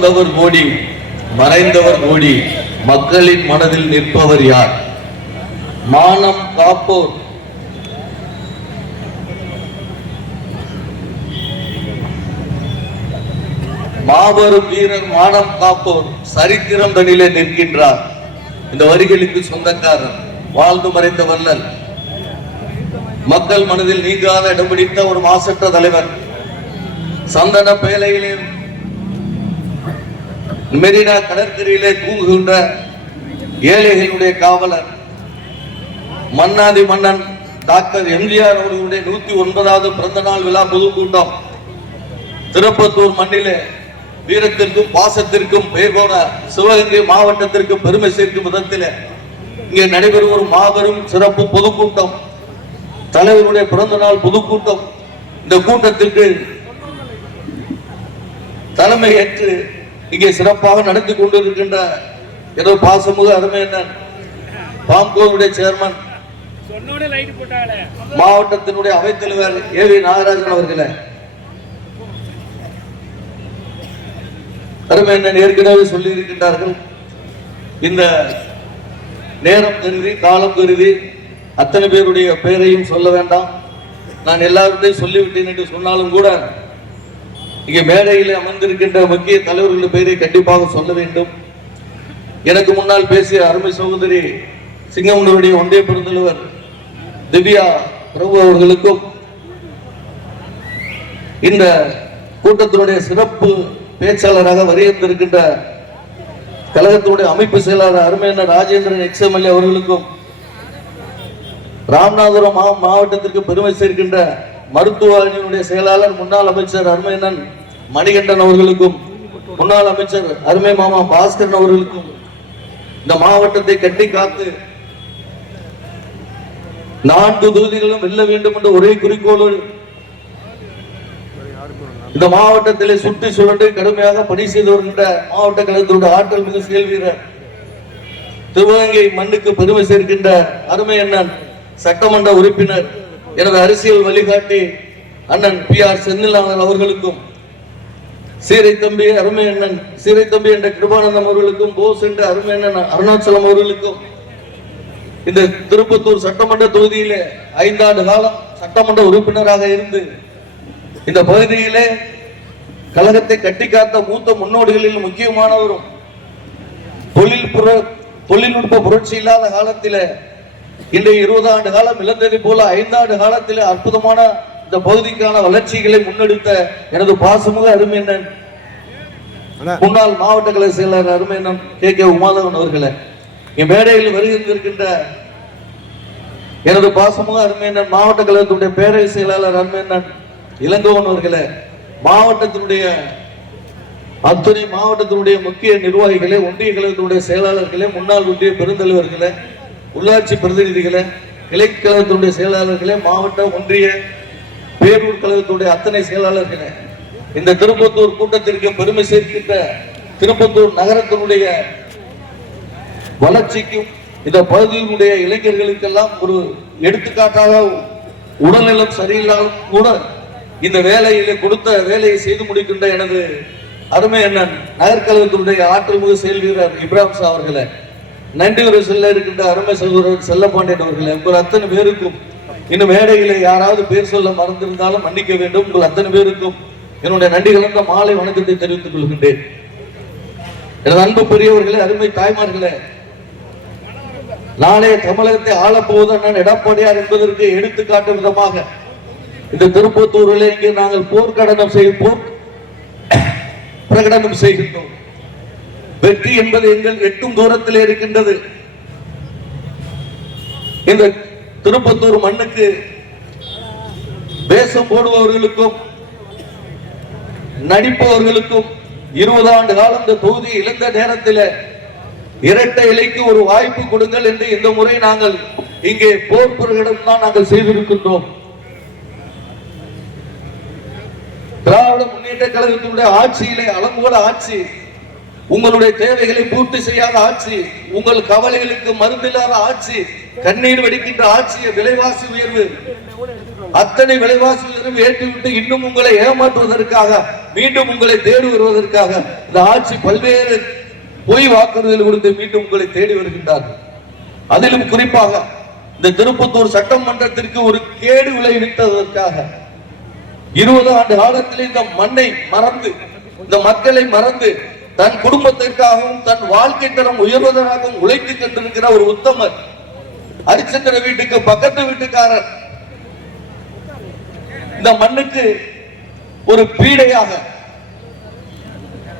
வாழ்ந்தவர் கோடி மறைந்தவர் கோடி மக்களின் மனதில் நிற்பவர் யார்? மானம் காப்போர். மாபெரும் வீரர் மானம் காப்போர். சரித்திரம் தனிலே நிற்கின்றார். இந்த வரிகளுக்கு சொந்தக்காரர் வாழ்ந்து மறைந்த வல்லல் மக்கள் மனதில் நீங்காத இடம் பிடித்த ஒரு மாசற்ற தலைவர். சந்தன பேலையிலே மெரினா கடற்கரையிலே தூங்குகின்ற ஏழைகளுடைய காவலர் மன்னாதி மன்னன் டாக்டர் எம்ஜிஆர் அவர்களுடைய நூத்தி ஒன்பதாவது பிறந்த நாள் விழா பொதுக்கூட்டம் திருப்பத்தூர் மண்ணிலே வீரத்திற்கும் பாசத்திற்கும் பெயர் போன சிவகங்கை மாவட்டத்திற்கு பெருமை சேர்க்கும் விதத்திலே இங்கே நடைபெறும் ஒரு மாபெரும் சிறப்பு பொதுக்கூட்டம். தலைவருடைய பிறந்த நாள் பொதுக்கூட்டம். இந்த கூட்டத்திற்கு தலைமை ஏற்று இங்கே சிறப்பாக நடத்தி கொண்டிருக்கின்ற ஏதோ பாசமுக என்ன பாம்கோவுடைய சேர்மன் மாவட்டத்தினுடைய அவைத்தலைவர் ஏ வி நாகராஜன் அவர்களே. என்ன ஏற்கனவே சொல்லி இருக்கின்றார்கள் இந்த நேரம் கருதி காலம் கருதி அத்தனை பேருடைய பெயரையும் சொல்ல வேண்டாம். நான் எல்லாருடையும் சொல்லிவிட்டேன் என்று சொன்னாலும் கூட இங்கே மேடையில் அமர்ந்திருக்கின்ற முக்கிய தலைவர்கள் பெயரை கண்டிப்பாக சொல்ல வேண்டும். எனக்கு முன்னால் பேசிய அருமை சகோதரி சிங்கமுனருடைய ஒன்றிய பெருந்தலைவர் திவ்யா பிரபு அவர்களுக்கும் இந்த கூட்டத்தினுடைய சிறப்பு பேச்சாளராக வருகின்றிருக்கின்ற கழகத்தினுடைய அமைப்பு செயலாளர் அருமையான ராஜேந்திரன் எக்ஸ்எம்எல்ஏ அவர்களுக்கும் ராமநாதபுரம் மாவட்டத்திற்கு பெருமை சேர்க்கின்ற மருத்துவ அணியினுடைய செயலாளர் முன்னாள் அமைச்சர் அருமையண்ணன் மணிகண்டன் அவர்களுக்கும் முன்னாள் அமைச்சர் அருமை மாமா பாஸ்கரன் அவர்களுக்கும் இந்த மாவட்டத்தை கட்டி காத்து நான்கு தொகுதிகளும் வெல்ல வேண்டும் என்ற ஒரே குறிக்கோளோடு இந்த மாவட்டத்திலே சுற்றி சுழன்று கடுமையாக பணி செய்து வருகின்ற மாவட்ட கழகத்தினுடைய ஆற்றல் மிகு செயல் வீரர் திருவங்கை மண்ணுக்கு பெருமை சேர்க்கின்ற அருமை அண்ணன் சட்டமன்ற உறுப்பினர் எனது அரசியல் வழிகாட்டி அண்ணன் பி ஆர் செந்தில்நாதன் அவர்களுக்கும் சீரை தம்பி அருமை அண்ணன் சீரை தம்பி என்ற கிருபானந்தம் அவர்களுக்கும் போஸ் என்ற அருமை அண்ணன் அருணாச்சலம் அவர்களுக்கும் இந்த திருப்பத்தூர் சட்டமன்ற தொகுதியிலே ஐந்தாண்டு காலம் சட்டமன்ற உறுப்பினராக இருந்து இந்த பகுதியிலே கழகத்தை கட்டி காத்த மூத்த முன்னோடிகளில் முக்கியமானவரும் தொழில் புற தொழில்நுட்ப புரட்சி இல்லாத காலத்திலே இன்றைய இருபது ஆண்டு காலம் இழந்ததை போல ஐந்தாண்டு காலத்தில் அற்புதமான இந்த பகுதிக்கான வளர்ச்சிகளை முன்னெடுத்த எனது பாசமுக அருமையண்ணன் முன்னாள் மாவட்ட கலை செயலாளர் அருமையண்ணன் கே. கே. உமாதவன் அவர்களே இங்க மேடையில் வருகின்றிருக்கின்ற எனது பாசமுக அருமையண்ணன் மாவட்ட கழகத்துடைய பேரவை செயலாளர் அருமையண்ணன் இளங்கோவன் அவர்களே மாவட்டத்தினுடைய அத்துணை மாவட்டத்தினுடைய முக்கிய நிர்வாகிகளே ஒன்றிய கழகத்தினுடைய செயலாளர்களே முன்னாள் ஒன்றிய பெருந்தலைவர்களே உள்ளாட்சி பிரதிநிதிகளே கிளைக்கழகத்தினுடைய செயலாளர்களே மாவட்ட ஒன்றிய பேரூர் கழகத்துடைய அத்தனை செயலாளர்களே இந்த திருப்பத்தூர் கூட்டத்திற்கு பெருமை சேர்க்கின்ற திருப்பத்தூர் நகரத்தினுடைய வளர்ச்சிக்கும் இந்த பகுதியினுடைய இளைஞர்களுக்கெல்லாம் ஒரு எடுத்துக்காட்டாக உடல்நலம் சரியில்லாமல் கூட இந்த வேலையிலே கொடுத்த வேலையை செய்து முடிக்கின்ற எனது அருமை அண்ணன் நகர்கழகத்தினுடைய ஆற்றல் மிகு செயல் வீரர் இப்ராஹிம் அவர்களை அவர்களே நன்றி ஒரு செல்ல இருக்கின்ற அருமை சகோதரர் செல்லப்பாண்டியன் அவர்களை உங்கள் அத்தனை பேருக்கும் இன்னும் மேடையில் யாராவது பேர் சொல்ல மறந்திருந்தாலும் மன்னிக்க வேண்டும். உங்கள் அத்தனை பேருக்கும் என்னுடைய நன்றி கலந்த மாலை வணக்கத்தை தெரிவித்துக் கொள்கின்றேன். எனது அன்பு பெரியவர்களே அருமை தாய்மார்களே நாளே தமிழகத்தை ஆளப்போவது அண்ணன் எடப்பாடியார் என்பதற்கு எடுத்துக்காட்டும் விதமாக இந்த திருப்பத்தூரில் இங்கே நாங்கள் போர்க்கடனம் செய்ய போர் பிரகடனம் செய்கின்றோம். வெற்றி என்பது எங்கள் எட்டும் தூரத்தில் இருக்கின்றது. இந்த திருப்பத்தூர் மண்ணுக்கு வேஷம் போடுபவர்களுக்கும் நடிப்பவர்களுக்கும் இருபது ஆண்டு காலம் இந்த தொகுதி இழந்த நேரத்தில் இரட்டை இலைக்கு ஒரு வாய்ப்பு கொடுங்கள் என்று இந்த முறை நாங்கள் இங்கே போர் பிரகடனம் தான் நாங்கள் செய்திருக்கின்றோம். திராவிட முன்னேற்ற கழகத்தினுடைய ஆட்சியிலே அளவுகோல ஆட்சி உங்களுடைய தேவைகளை பூர்த்தி செய்யாத ஆட்சி உங்கள் கவலைகளுக்கு மருந்தில்லாத ஆட்சி கண்ணீர் வடிக்கின்ற ஆட்சிய விலைவாசி உயர்வு. அத்தனை விலைவாசிகளிலும் ஏற்றிவிட்டு இன்னும் உங்களை ஏமாற்றுவதற்காக மீண்டும் உங்களை தேடி வருவதற்காக இந்த ஆட்சி பல்வேறு பொய் வாக்குறுதியில் கொடுத்து மீண்டும் உங்களை தேடி வருகின்றார்கள் அதிலும் குறிப்பாக இந்த திருப்பத்தூர் சட்டமன்றத்திற்கு ஒரு கேடு விளைவித்ததற்காக இருபது ஆண்டு காலத்தில் இந்த மண்ணை மறந்து இந்த மக்களை மறந்து தன் குடும்பத்திற்காகவும் தன் வாழ்க்கை தரம் உயர்வதற்காகவும் உழைத்துக் கொண்டிருக்கிற ஒரு உத்தமர் அரிச்சந்திர வீட்டுக்கு பக்கத்து வீட்டுக்காரர். இந்த மண்ணுக்கு ஒரு பீடையாக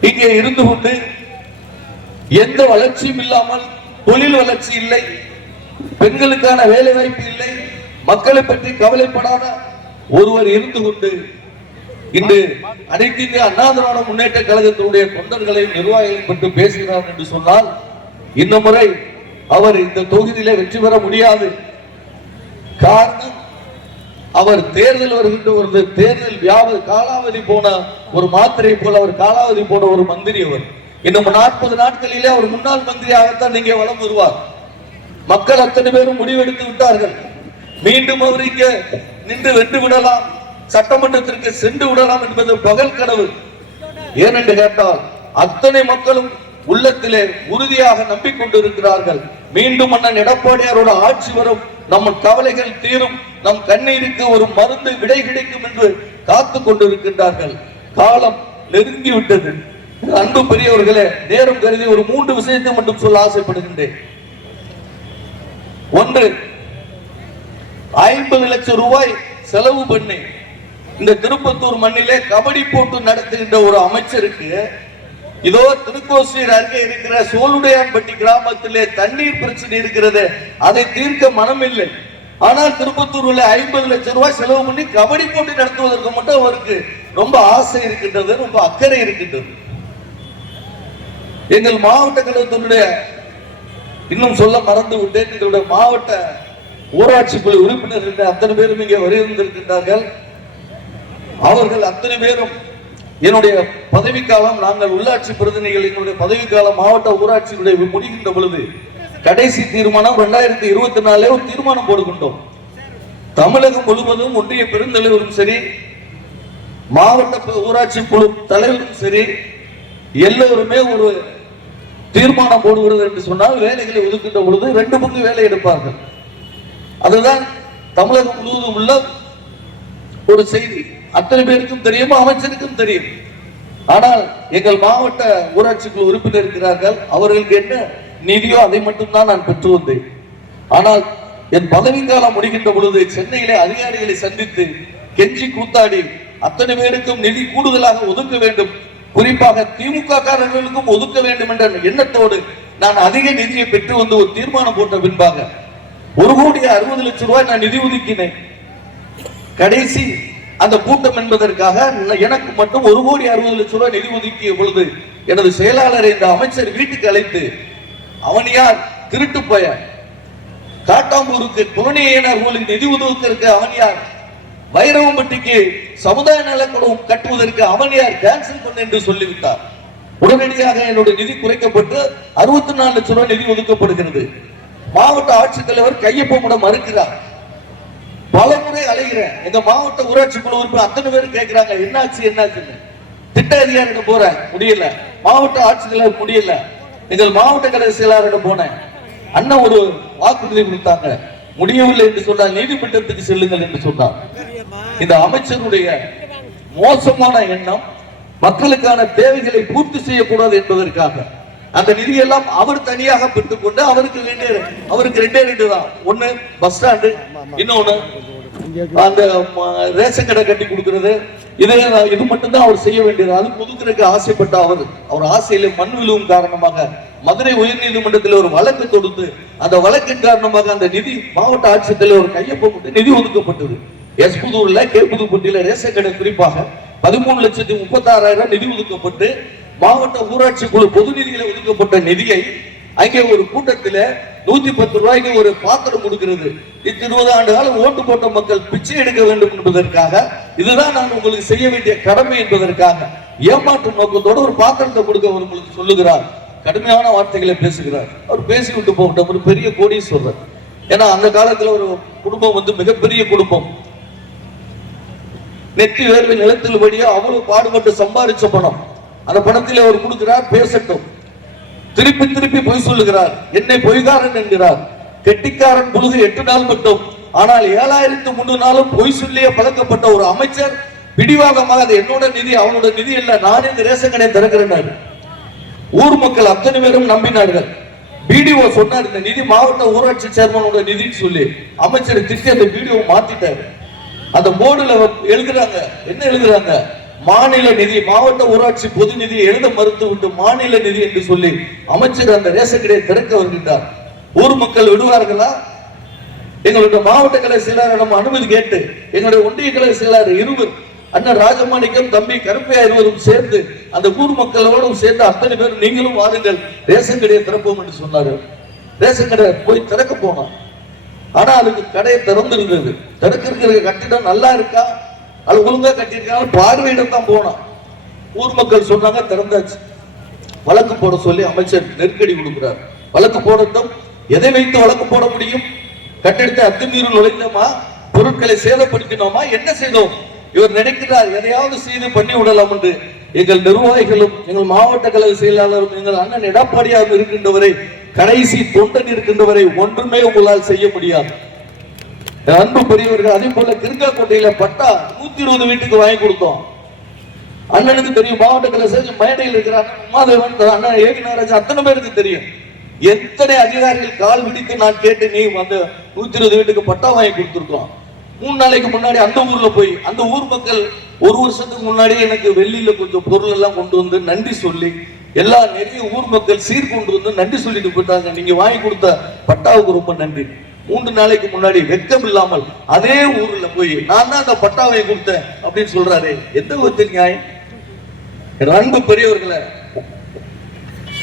இங்கே இருந்து கொண்டு எந்த வளர்ச்சியும் இல்லாமல் தொழில் வளர்ச்சி இல்லை பெண்களுக்கான வேலை வாய்ப்பு இல்லை மக்களை பற்றி கவலைப்படாத ஒருவர் இருந்து கொண்டு இன்று அனைத்து இந்திய அண்ணா திராவிட முன்னேற்ற கழகத்தினுடைய தொண்டர்களையும் நிர்வாகிகளையும் பற்றி பேசுகிறார் என்று சொன்னால் இந்த முறை அவர் இந்த தொகுதியில வெற்றி பெற முடியாது. காரணம் அவர் தேர்தல் வருகின்ற ஒரு தேர்தல் வியாப காலாவதி போன ஒரு மாத்திரை போல அவர் காலாவதி போன ஒரு மந்திரி அவர். இன்னும் நாற்பது நாட்களிலே அவர் முன்னாள் மந்திரியாகத்தான் நீங்க வலம் வருவார். மக்கள் அத்தனை பேரும் முடிவெடுத்து விட்டார்கள். மீண்டும் அவர் இங்க நின்று வென்று விடலாம். சட்டமன்றத்திற்கு சென்று விடலாம் என்பது பகல் கனவு. ஏனென்று கேட்டால் அத்தனை மக்களும் உள்ளத்திலே உறுதியாக நம்பிக்கொண்டிருக்கிறார்கள். மீண்டும் அண்ணன் எடப்பாடியாரோட ஆட்சி வரும். நம்ம கவலைகள் தீரும். நம் கண்ணீருக்கு ஒரு மருந்து விடை கிடைக்கும் என்று காத்து கொண்டிருக்கின்றார்கள். காலம் நெருங்கி விட்டது. அன்பு பெரியவர்களே நேரம் கருதி ஒரு மூன்று விஷயத்தை மட்டும் சொல்ல ஆசைப்படுகின்றேன். ஒன்று ஐம்பது லட்சம் ரூபாய் செலவு பண்ணி இந்த திருப்பத்தூர் மண்ணிலே கபடி போட்டு நடத்துகின்ற ஒரு அமைச்சருக்கு இதோ திருக்கோசூர் அருகே இருக்கிற சோலுடையான்பட்டி கிராமத்திலே தண்ணீர் பிரச்சனை இருக்கிறது. அதை தீர்க்க மனமில்லை. ஆனால் திருப்பத்தூர்ல ஐம்பது லட்சம் ரூபாய் செலவு பண்ணி கபடி போட்டி நடத்துவதற்கு மட்டும் அவருக்கு ரொம்ப ஆசை இருக்கின்றது ரொம்ப அக்கறை இருக்கின்றது. எங்கள் மாவட்ட கழகத்தினுடைய இன்னும் சொல்ல மறந்து விட்டேன் எங்களுடைய மாவட்ட ஊராட்சி குழு உறுப்பினர்கள் அத்தனை பேரும் இங்கே வருகின்றிருக்கின்றார்கள் அவர்கள் அத்தனை பேரும் என்னுடைய பதவிக்காலம் நாங்கள் உள்ளாட்சி பிரதிநிதிகள் எங்களுடைய பதவிக்காலம் மாவட்ட ஊராட்சியுடைய முடிகின்ற பொழுது கடைசி தீர்மானம் இரண்டாயிரத்தி இருபத்தி நாலே ஒரு தீர்மானம் போடுகின்றோம். தமிழகம் முழுவதும் ஒன்றிய பெருந்தலைவரும் சரி மாவட்ட ஊராட்சி குழு தலைவரும் சரி எல்லோருமே ஒரு தீர்மானம் போடுகிறது என்று சொன்னால் வேலைகளை ஒதுக்கின்ற பொழுது ரெண்டு பங்கு வேலை எடுப்பார்கள். அதுதான் தமிழகம் முழுவதும் உள்ள ஒரு செய்தி. அத்தனை பேருக்கும் தெரியும்? அமைச்சருக்கும் தெரியும். ஆனால் எங்கள் மாவட்ட ஊராட்சிக்குழு உறுப்பினர் இருக்கிறார்கள். அவர்களுக்கு என்ன நிதியோ அதை மட்டும்தான் நான் பெற்று வந்தேன். ஆனால் என் பதவி காலம் முடிகின்ற பொழுது சென்னையிலே அதிகாரிகளை சந்தித்து கெஞ்சி கூத்தாடி அத்தனை பேருக்கும் நிதி கூடுதலாக ஒதுக்க வேண்டும். குறிப்பாக திமுக காரர்களுக்கும் ஒதுக்க வேண்டும் என்ற எண்ணத்தோடு நான் அதிக நிதியை பெற்று வந்து ஒரு தீர்மானம் போட்ட பின்பாக ஒரு கோடி அறுபது லட்சம் ரூபாய் நான் நிதி ஒதுக்கினேன். கடைசி அந்த கூட்டம் என்பதற்காக எனக்கு மட்டும் ஒரு கோடி அறுபது லட்சம் ரூபாய் நிதி ஒதுக்கிய பொழுது எனது செயலாளர் இந்த அமைச்சர் வீட்டுக்கு அழைத்து அவன் யார்? திருட்டு போய காட்டாம்பூருக்கு புலனியினர் நிதி உதவுவதற்கு அவன் யார்? வைரவம்பட்டிக்கு சமுதாய நலக்குழுவும் கட்டுவதற்கு அவன் யார்? கேன்சல் பண்ண என்று சொல்லிவிட்டார். உடனடியாக என்னுடைய நிதி குறைக்கப்பட்டு அறுபத்தி நாலு லட்சம் ரூபாய் நிதி ஒதுக்கப்படுகிறது. மாவட்ட ஆட்சித்தலைவர் கையொப்பமிட மறுக்கிறார். பல முறை அலைகிறேன் எங்க மாவட்ட ஊராட்சி குழு உறுப்பினர் அத்தனை பேரும் கேட்கிறாங்க என்னாச்சு என்னாச்சுன்னு. திட்ட அதிகாரிகிட்ட போறேன். முடியல. மாவட்ட ஆட்சித்தலைவர் முடியல. எங்கள் மாவட்ட கழக செயலாளரிடம் போனேன். அண்ணன் ஒரு வாக்குறுதி கொடுத்தாங்க. முடியவில்லை என்று சொன்னால் நீதிமன்றத்துக்கு செல்லுங்கள் என்று சொன்னார். இந்த அமைச்சருடைய மோசமான எண்ணம் மக்களுக்கான தேவைகளை பூர்த்தி செய்யக்கூடாது என்பதற்காக. அந்த நிதியெல்லாம் அவர் தனியாக பெற்றுக்கொண்டு அவருக்கு வேண்டிய அவருக்கு ரெண்டே ரெண்டு தான். ஒண்ணு பஸ் ஸ்டாண்டு இன்னொன்னு அந்த ரேஷன் கடை கட்டி கொடுக்கறது. இது இது மட்டும்தான் அவர் செய்ய வேண்டியது. அது புதுக்கிறதுக்கு ஆசைப்பட்ட அவர். அவர் ஆசையில மண் விழுவும் காரணமாக மதுரை உயர்நீதிமன்றத்தில் ஒரு வழக்கு தொடுத்து அந்த வழக்கின் காரணமாக அந்த நிதி மாவட்ட ஆட்சியத்தில் ஒரு கையொப்பமிட்டு நிதி ஒதுக்கப்பட்டது. எஸ் புதூர்ல கே புதுப்பட்டியில ரேஷன் கடை குறிப்பாக பதிமூணு லட்சத்தி முப்பத்தாறாயிரம் நிதி ஒதுக்கப்பட்டு மாவட்ட ஊராட்சி குழு பொது நிதியில ஒதுக்கப்பட்ட நிதியை அங்கே ஒரு கூட்டத்துல நூத்தி பத்து ரூபாய்க்கு ஒரு பாத்திரம் கொடுக்கிறது. இத்த இருபது ஆண்டு காலம் ஓட்டு போட்ட மக்கள் பிச்சை எடுக்க வேண்டும் என்பதற்காக இதுதான் நான் உங்களுக்கு செய்ய வேண்டிய கடமை என்பதற்காக ஏமாற்றும் நோக்கத்தோடு ஒரு பாத்திரத்தை கொடுக்க அவர் உங்களுக்கு சொல்லுகிறார். கடுமையான வார்த்தைகளை பேசுகிறார். அவர் பேசி விட்டு போகட்டும். ஒரு பெரிய கோடீஸ்வரர். ஏன்னா அந்த காலத்துல ஒரு குடும்பம் வந்து மிகப்பெரிய குடும்பம். நெத்தி வேர்வை நிலத்தில் வழியா அவ்வளவு பாடுபட்டு சம்பாதிச்ச பணம். அந்த படத்தில் அவர் கொடுக்கிறார் பேசட்டும். திருப்பி திருப்பி பொய் சொல்லுகிறார். என்னை பொய்காரன் என்கிறார். கெட்டிக்காரன் பொழுது எட்டு நாள் மட்டும் ஆனால் ஏழாயிரத்து மூணு நாளும் பொய் சொல்லியே பழக்கப்பட்ட ஒரு அமைச்சர் பிடிவாதமாக அது என்னோட நிதி அவனோட நிதி இல்ல. நான் இந்த ரேஷன் கடையை திறக்கிறேன் ஊர் மக்கள் அத்தனை பேரும் நம்பினார்கள். பிடிஓ சொன்னார் இந்த நிதி மாவட்ட ஊராட்சி சேர்மனோட நிதின்னு சொல்லி. அமைச்சர் திருச்சி அந்த பிடிஓ மாத்திட்டாரு. அந்த போர்டுல எழுதுறாங்க. என்ன எழுதுறாங்க? மாநில நிதி மாவட்ட ஊராட்சி பொது நிதி எழுத மறுத்து விட்டு மாநில நிதி என்று சொல்லி அமைச்சர் அந்த ரேஷன் கடையை திறக்க வருகின்றார். ஊர் மக்கள் விடுவார்களா? எங்களுடைய மாவட்ட கலை செயலாளரிடம் நம்ம அனுமதி கேட்டு எங்களுடைய ஒன்றிய கலை செயலாளர் இருவர் அண்ணன் ராஜமாணிக்கம் தம்பி கருப்பையா இருவரும் சேர்ந்து அந்த ஊர் மக்களோடும் சேர்ந்து அத்தனை பேரும் நீங்களும் வாருங்கள் ரேஷன் கடையை திறப்போம் என்று சொன்னாரு. ரேஷன் கடை போய் திறக்க போனோம் ஆனா அதுக்கு கடையை திறந்து இருந்தது திறக்கிறதுக்கு கட்டிடம் நல்லா இருக்கா? அது ஒழுங்கா கட்டியிருக்காங்க. பார்வையிடம் தான் போனோம். ஊர் மக்கள் சொன்னாங்க திறந்தாச்சு. வழக்கு போட சொல்லி அமைச்சர் நெருக்கடி கொடுக்கிறார். வழக்கு போடட்டும். எதை வைத்து வழக்கு போட முடியும்? கட்டிடத்தை அத்துமீறி நுழைந்தோமா? பொருட்களை சேதப்படுத்தினோமா? என்ன செய்தோம்? இவர் நினைக்கிறார் எதையாவது செய்து பண்ணி விடலாம் என்று. எங்கள் நிர்வாகிகளும் எங்கள் மாவட்ட கழக செயலாளரும் எங்கள் அண்ணன் எடப்பாடியாக இருக்கின்றவரை கடைசி தொண்டன் இருக்கின்றவரை ஒன்றுமே உங்களால் செய்ய முடியாது. அன்பு பெரியவர்கள் அதே போல கிருக்காக்கோட்டையில பட்டா நூத்தி இருபது வீட்டுக்கு வாங்கி கொடுத்தோம். அண்ணனுக்கு தெரியும் மாவட்டத்தில் சேர்ந்து மேடையில் இருக்கிற உமாதேவன் அண்ணன் ஏவி நாகராஜ் அத்தனை பேருக்கு தெரியும். எத்தனை அதிகாரிகள் கால் பிடித்து நான் கேட்டு நீ வந்து நூத்தி இருபது வீட்டுக்கு பட்டா வாங்கி கொடுத்துருக்கோம் மூணு நாளைக்கு முன்னாடி அந்த ஊர்ல போய் அந்த ஊர் மக்கள் ஒரு வருஷத்துக்கு முன்னாடி எனக்கு வெள்ளியில கொஞ்சம் பொருள் எல்லாம் கொண்டு வந்து நன்றி சொல்லி எல்லா நிறைய ஊர் மக்கள் சீர்கொண்டு வந்து நன்றி சொல்லிட்டு போயிட்டாங்க. நீங்க வாங்கி கொடுத்த பட்டாவுக்கு ரொம்ப நன்றி. மூன்று நாளைக்கு முன்னாடி வெக்கம் இல்லாமல் அதே ஊர்ல போய் நான் தான் அந்த பட்டாவை கொடுத்தேன் அப்படின்னு சொல்றாரு. எந்த விதத்தில் நியாயம்? அன்பு பெரியவர்களை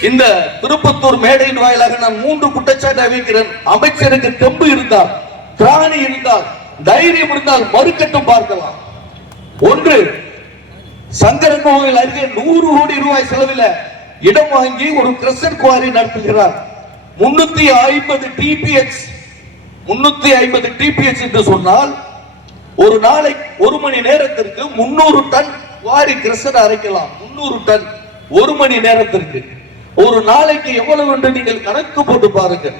இந்த திருப்பத்தூர் மேடையின் வாயிலாக நான் மூன்று குற்றச்சாட்டு அறிவிக்கிறேன். அமைச்சருக்கு தெம்பு இருந்தால் திராணி இருந்தால் தைரியம் இருந்தால் மறுக்கட்டும் பார்க்கலாம். ஒன்று சங்கரன் கோவில் அருகே நூறு கோடி ரூபாய் செலவில் இடம் வாங்கி ஒரு கிரசன் குவாரி நடத்துகிறார். முன்னூத்தி ஐம்பது டிபிஎக்ஸ் முன்னூத்தி ஐம்பது டிபிஎச் என்று சொன்னால் ஒரு நாளை ஒரு மணி நேரத்திற்கு முன்னூறு டன் குவாரி கிரசன் அரைக்கலாம். முன்னூறு டன் ஒரு மணி நேரத்திற்கு. ஒரு நாளைக்கு எவ்வளவு என்று நீங்கள் கணக்கு போட்டு பாருங்கள்.